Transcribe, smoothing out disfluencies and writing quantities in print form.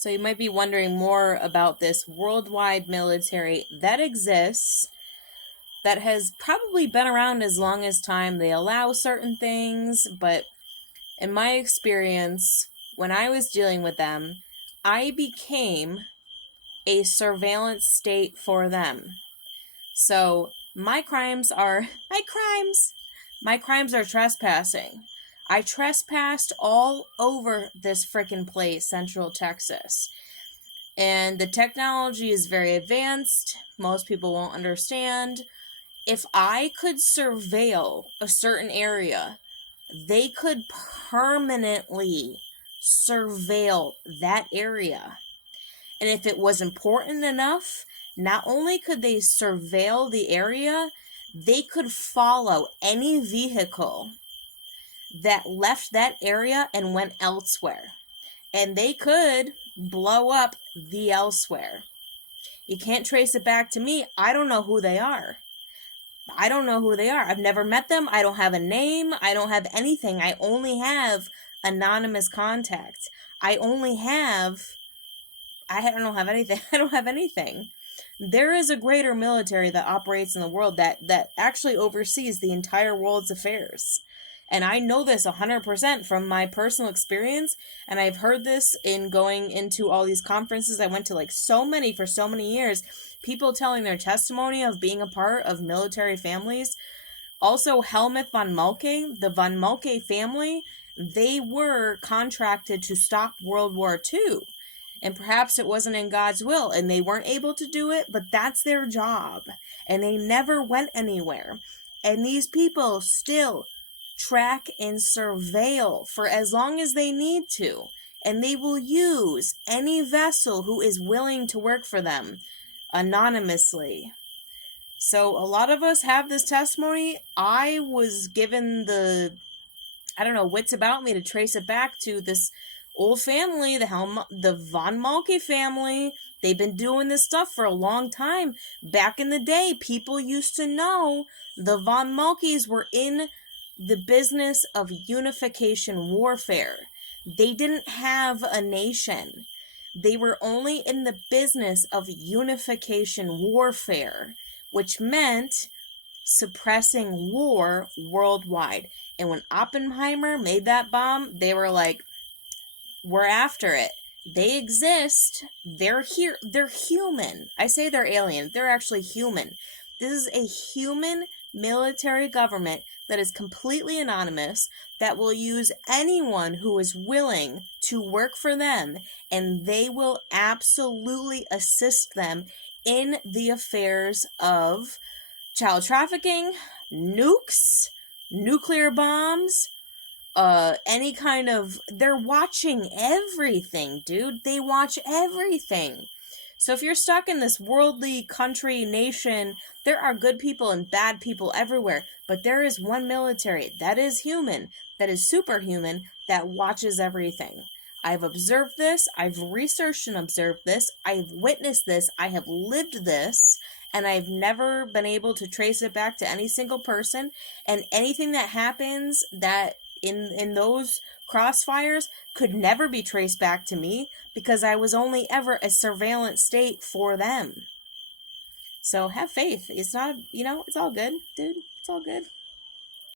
So you might be wondering more about this worldwide military that exists, that has probably been around as long as time. They allow certain things, but in my experience, when I was dealing with them, I became a surveillance state for them. So my crimes are my crimes are trespassing. I trespassed all over this frickin' place, Central Texas. And the technology is very advanced. Most people won't understand. If I could surveil a certain area, they could permanently surveil that area. And if it was important enough, not only could they surveil the area, they could follow any vehicle that left that area and went elsewhere. And they could blow up the elsewhere. You can't trace it back to me. I don't know who they are. I've never met them. I don't have a name. I don't have anything. I only have anonymous contacts. I don't have anything. I don't have anything. There is a greater military that operates in the world that actually oversees the entire world's affairs. And I know this 100% from my personal experience, and I've heard this in going into all these conferences. I went to like so many for so many years, people telling their testimony of being a part of military families. Also, Helmuth von Moltke, the von Moltke family, they were contracted to stop World War II. And perhaps it wasn't in God's will, and they weren't able to do it, but that's their job. And they never went anywhere. And these people still track and surveil for as long as they need to. And they will use any vessel who is willing to work for them anonymously. So a lot of us have this testimony. I was given the, wits about me to trace it back to this old family, the von Moltke family. They've been doing this stuff for a long time. Back in the day, people used to know the von Moltkes were in the business of unification warfare. They didn't have a nation. They were only in the business of unification warfare, which meant suppressing war worldwide. And when Oppenheimer made that bomb, they were like, we're after it. They exist. They're here. They're human. I say they're alien. They're actually human. This is a human military government that is completely anonymous, that will use anyone who is willing to work for them, and they will absolutely assist them in the affairs of child trafficking, nukes, nuclear bombs, any kind of, they're watching everything, dude. They watch everything. So if you're stuck in this worldly country, nation, there are good people and bad people everywhere. But there is one military that is human, that is superhuman, that watches everything. I've observed this. I've researched and observed this. I've witnessed this. I have lived this. And I've never been able to trace it back to any single person. And anything that happens that in those crossfires could never be traced back to me, because I was only ever a surveillance state for them. So have faith. It's not, it's all good, dude. It's all good.